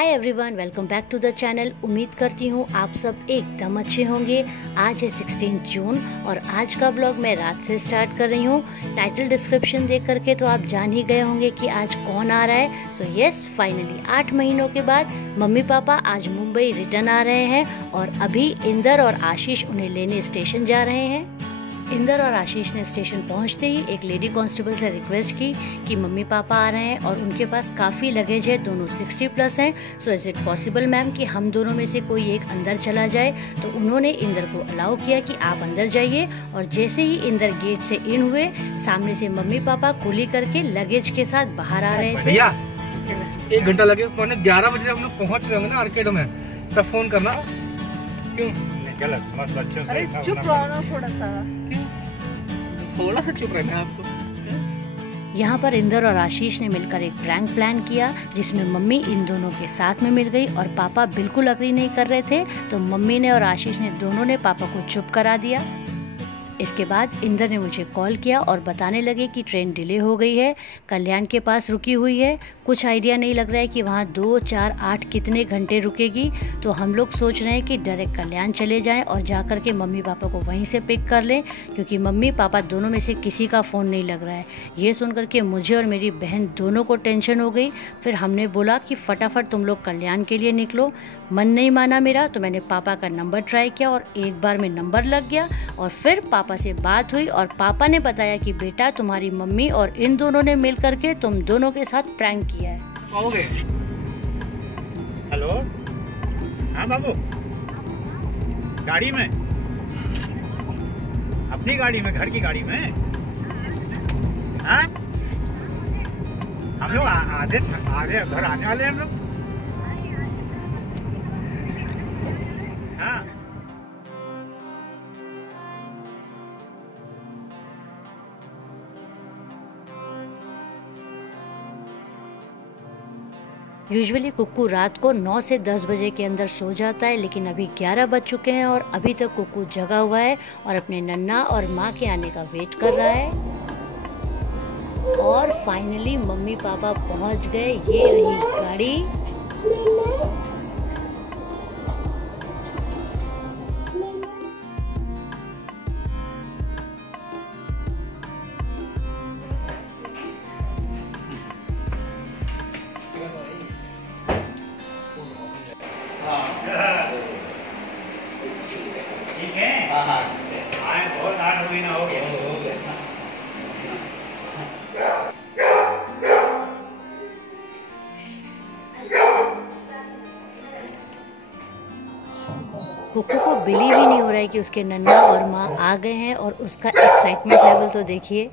Hi everyone, welcome back to the channel. उम्मीद करती हूँ आप सब एकदम अच्छे होंगे। आज है 16 जून और आज का ब्लॉग मैं रात से स्टार्ट कर रही हूँ। टाइटल डिस्क्रिप्शन देख करके तो आप जान ही गए होंगे कि आज कौन आ रहा है। सो यस, फाइनली 8 महीनों के बाद मम्मी पापा आज मुंबई रिटर्न आ रहे हैं और अभी इंदर और आशीष उन्हें लेने स्टेशन जा रहे हैं। इंदर और आशीष ने स्टेशन पहुंचते ही एक लेडी कांस्टेबल से रिक्वेस्ट की कि मम्मी पापा आ रहे हैं और उनके पास काफ़ी लगेज है, दोनों 60+ हैं। So is it possible ma'am कि हम दोनों में से कोई एक अंदर चला जाए? तो उन्होंने इंदर को अलाउ किया कि आप अंदर जाइए। और जैसे ही इंदर गेट से इन हुए, सामने से मम्मी पापा कुली करके लगेज के साथ बाहर आ रहे थे। भैया 1 घंटा लगे, 11 बजे हम लोग पहुँच रहे होंगे ना आर्केड में, तब फोन करना। क्यों गलत मत बच्चों से। अरे चुप रहो थोड़ा सा चुप रहना आपको। यहाँ पर इंदर और आशीष ने मिलकर एक प्रैंक प्लान किया जिसमें मम्मी इन दोनों के साथ में मिल गई और पापा बिल्कुल अग्री नहीं कर रहे थे। तो मम्मी ने और आशीष ने दोनों ने पापा को चुप करा दिया। इसके बाद इंदर ने मुझे कॉल किया और बताने लगे कि ट्रेन डिले हो गई है, कल्याण के पास रुकी हुई है। कुछ आइडिया नहीं लग रहा है कि वहाँ 2, 4, 8 कितने घंटे रुकेगी। तो हम लोग सोच रहे हैं कि डायरेक्ट कल्याण चले जाएं और जा कर के मम्मी पापा को वहीं से पिक कर लें, क्योंकि मम्मी पापा दोनों में से किसी का फ़ोन नहीं लग रहा है। ये सुन कर के मुझे और मेरी बहन दोनों को टेंशन हो गई। फिर हमने बोला कि फटाफट तुम लोग कल्याण के लिए निकलो। मन नहीं माना मेरा, तो मैंने पापा का नंबर ट्राई किया और एक बार में नंबर लग गया। और फिर पापा से बात हुई और पापा ने बताया कि बेटा तुम्हारी मम्मी और इन दोनों ने मिल करके तुम दोनों के साथ प्रैंक किया है। आओगे? हेलो, हाँ बाबू, गाड़ी में, अपनी गाड़ी में, घर की गाड़ी में। हाँ, हम लोग आधे घर आने वाले हैं हम लोग। हाँ, यूजुअली कुक्कू रात को 9 से 10 बजे के अंदर सो जाता है, लेकिन अभी 11 बज चुके हैं और अभी तक कुक्कू जगा हुआ है और अपने नन्ना और माँ के आने का वेट कर रहा है। और फाइनली मम्मी पापा पहुँच गए। ये रही गाड़ी। ठीक है। हाँ, बहुत रात हुई ना, हो गया। कुक्कू को बिलीव ही नहीं हो रहा है कि उसके नन्ना और माँ आ गए हैं और उसका एक्साइटमेंट लेवल तो देखिए।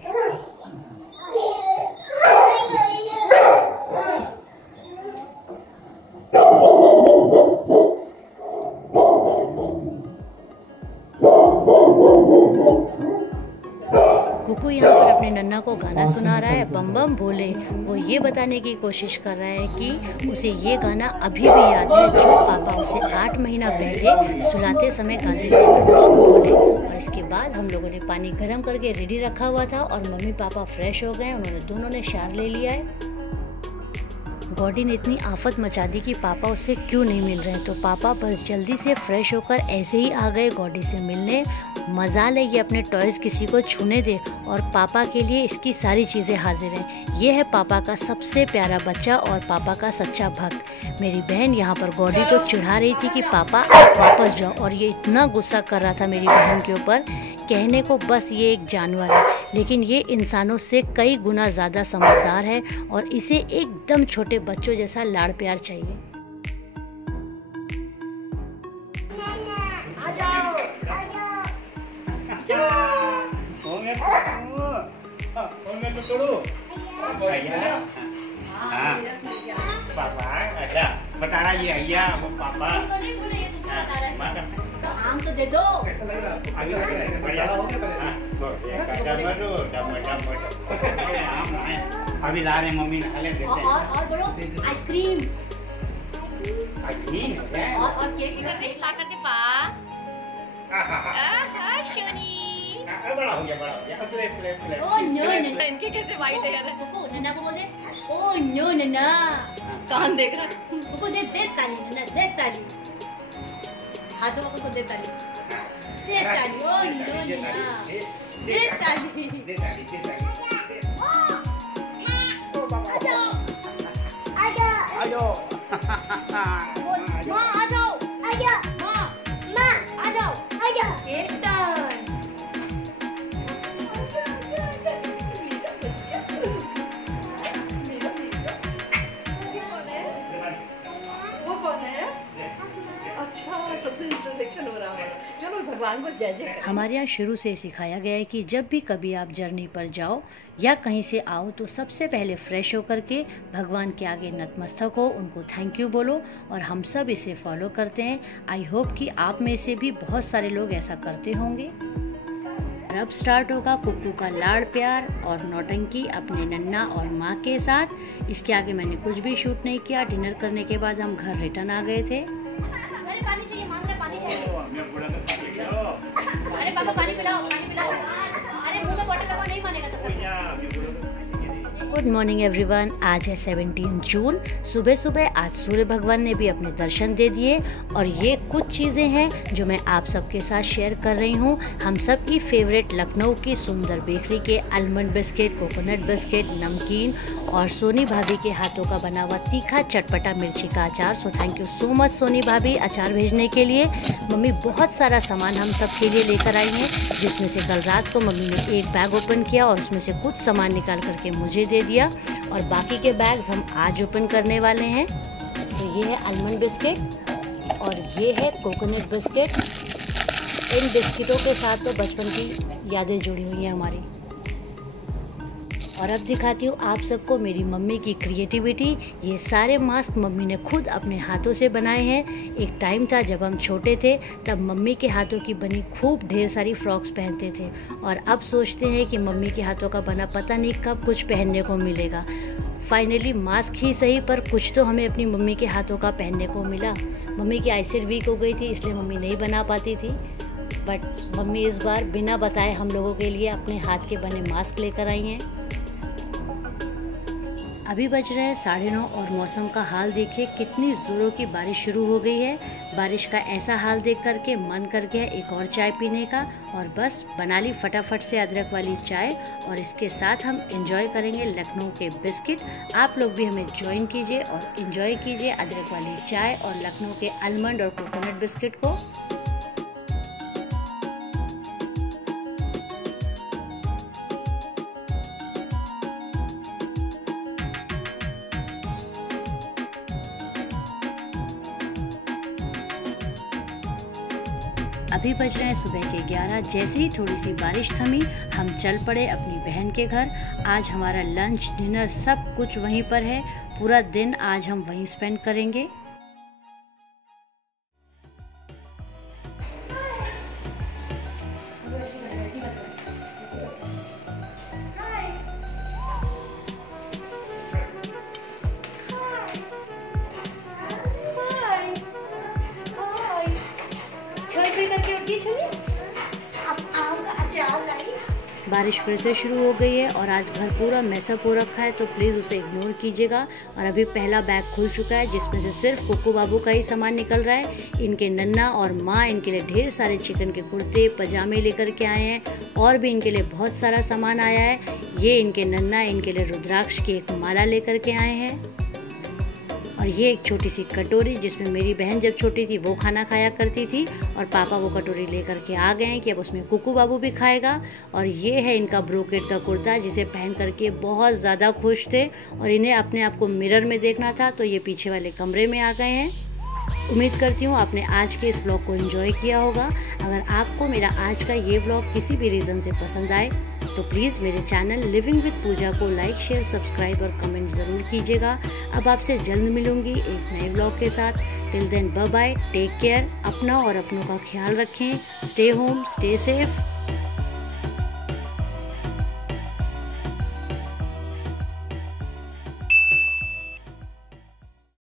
कुक्कू यहाँ पर अपने नन्ना को गाना सुना रहा है, बम बम भोले। वो ये बताने की कोशिश कर रहा है कि उसे ये गाना अभी भी याद है जो पापा उसे 8 महीना पहले सुलाते समय गाते थे, बम बम भोले। और इसके बाद हम लोगों ने पानी गर्म करके रेडी रखा हुआ था और मम्मी पापा फ्रेश हो गए। उन्होंने दोनों ने शावर ले लिया है। गॉडी ने इतनी आफत मचा दी कि पापा उससे क्यों नहीं मिल रहे हैं। तो पापा बस जल्दी से फ्रेश होकर ऐसे ही आ गए गॉडी से मिलने। मजा ले ये अपने टॉयज़ किसी को छूने दे और पापा के लिए इसकी सारी चीज़ें हाजिर हैं। ये है पापा का सबसे प्यारा बच्चा और पापा का सच्चा भक्त। मेरी बहन यहाँ पर गॉडी को चिढ़ा रही थी कि पापा आप वापस जाओ, और ये इतना गुस्सा कर रहा था मेरी बहन के ऊपर। कहने को बस ये एक जानवर है, लेकिन ये इंसानों से कई गुना ज़्यादा समझदार है और इसे एकदम छोटे बच्चों जैसा लाड़ प्यार चाहिए। पापा अच्छा बता रहा, ये भैया वो पापा आम तो दे दो। कैसा लग रहा है? बढ़िया हो गया। अभी ला रहे मम्मी, नहा ले देते हैं। और बोलो आइसक्रीम। आइसक्रीम और केक ला कर दे पा। शोनी बड़ा हो गया प्ले ओ नो नन्ना, इनके कैसे वाइट हेयर है। कुकू नन्ना को बोले ओ नो नन्ना, कान देख रहा है। कुकू दे ताली नन्ना, दे ताली, हाथों में कुकू दे ताली, दे ताली, ओ नो नन्ना, दे ताली, दे ताली। आजो माँ आ जाओ, माँ आ जाओ, वो कौन है? अच्छा, सबसे इंट्रोडक्शन हो रहा है। चलो भगवान को जय जय। हमारे यहाँ शुरू से सिखाया गया है कि जब भी कभी आप जर्नी पर जाओ या कहीं से आओ तो सबसे पहले फ्रेश होकर के भगवान के आगे नतमस्तक हो, उनको थैंक यू बोलो, और हम सब इसे फॉलो करते हैं। आई होप कि आप में से भी बहुत सारे लोग ऐसा करते होंगे। अब स्टार्ट होगा कुक्कू का लाड़ प्यार और नौटंकी अपने नन्ना और माँ के साथ। इसके आगे मैंने कुछ भी शूट नहीं किया। डिनर करने के बाद हम घर रिटर्न आ गए थे। अरे पानी चाहिए, मांग रहे पानी चाहिए। अरे पापा पानी पिलाओ, पानी पिलाओ। अरे मुंह में बॉटल लगाओ, नहीं मानेगा तब तक। Good morning everyone. आज है 17 जून। सुबह सुबह आज सूर्य भगवान ने भी अपने दर्शन दे दिए, और ये कुछ चीज़ें हैं जो मैं आप सबके साथ शेयर कर रही हूँ। हम सब की फेवरेट लखनऊ की सुंदर बेकरी के आलमंड बिस्किट, कोकोनट बिस्किट, नमकीन और सोनी भाभी के हाथों का बना हुआ तीखा चटपटा मिर्ची का अचार। So thank you so much Soni भाभी अचार भेजने के लिए। मम्मी बहुत सारा सामान हम सब के लिए लेकर आई हैं, जिसमें से कल रात को मम्मी ने एक बैग ओपन किया और उसमें से कुछ सामान निकाल करके मुझे दे दिया, और बाकी के बैग्स हम आज ओपन करने वाले हैं। तो ये है आलमंड बिस्किट और ये है कोकोनट बिस्किट। इन बिस्किटों के साथ तो बचपन की यादें जुड़ी हुई हैं हमारी। और अब दिखाती हूँ आप सबको मेरी मम्मी की क्रिएटिविटी। ये सारे मास्क मम्मी ने खुद अपने हाथों से बनाए हैं। एक टाइम था जब हम छोटे थे, तब मम्मी के हाथों की बनी खूब ढेर सारी फ्रॉक्स पहनते थे, और अब सोचते हैं कि मम्मी के हाथों का बना पता नहीं कब कुछ पहनने को मिलेगा। फाइनली मास्क ही सही पर कुछ तो हमें अपनी मम्मी के हाथों का पहनने को मिला। मम्मी की आईसाइट वीक हो गई थी, इसलिए मम्मी नहीं बना पाती थी, बट मम्मी इस बार बिना बताए हम लोगों के लिए अपने हाथ के बने मास्क लेकर आई हैं। अभी बज रहे हैं 9:30 और मौसम का हाल देखिए, कितनी ज़ोरों की बारिश शुरू हो गई है। बारिश का ऐसा हाल देख करके मन कर गया एक और चाय पीने का, और बस बना ली फटाफट से अदरक वाली चाय, और इसके साथ हम एंजॉय करेंगे लखनऊ के बिस्किट। आप लोग भी हमें ज्वाइन कीजिए और एंजॉय कीजिए अदरक वाली चाय और लखनऊ के आलमंड और कोकोनट बिस्किट को। अभी बज रहे हैं सुबह के 11। जैसे ही थोड़ी सी बारिश थमी, हम चल पड़े अपनी बहन के घर। आज हमारा लंच डिनर सब कुछ वहीं पर है। पूरा दिन आज हम वहीं स्पेंड करेंगे। बारिश फिर से शुरू हो गई है और आज घर पूरा मैसअप हो रखा है, तो प्लीज़ उसे इग्नोर कीजिएगा। और अभी पहला बैग खुल चुका है, जिसमें से सिर्फ कुक्कू बाबू का ही सामान निकल रहा है। इनके नन्ना और माँ इनके लिए ढेर सारे चिकन के कुर्ते पजामे लेकर के आए हैं, और भी इनके लिए बहुत सारा सामान आया है। ये इनके नन्ना इनके लिए रुद्राक्ष की एक माला लेकर के आए हैं, और ये एक छोटी सी कटोरी जिसमें मेरी बहन जब छोटी थी वो खाना खाया करती थी, और पापा वो कटोरी लेकर के आ गए हैं कि अब उसमें कुक्कू बाबू भी खाएगा। और ये है इनका ब्रोकेट का कुर्ता, जिसे पहन करके बहुत ज़्यादा खुश थे, और इन्हें अपने आप को मिरर में देखना था, तो ये पीछे वाले कमरे में आ गए हैं। उम्मीद करती हूँ आपने आज के इस व्लॉग को एंजॉय किया होगा। अगर आपको मेरा आज का ये व्लॉग किसी भी रीज़न से पसंद आए तो प्लीज़ मेरे चैनल लिविंग विद पूजा को लाइक, शेयर, सब्सक्राइब और कमेंट ज़रूर कीजिएगा। अब आपसे जल्द मिलूंगी एक नए व्लॉग के साथ। Till then bye bye, take care, अपना और अपनों का ख्याल रखें। Stay home, stay safe.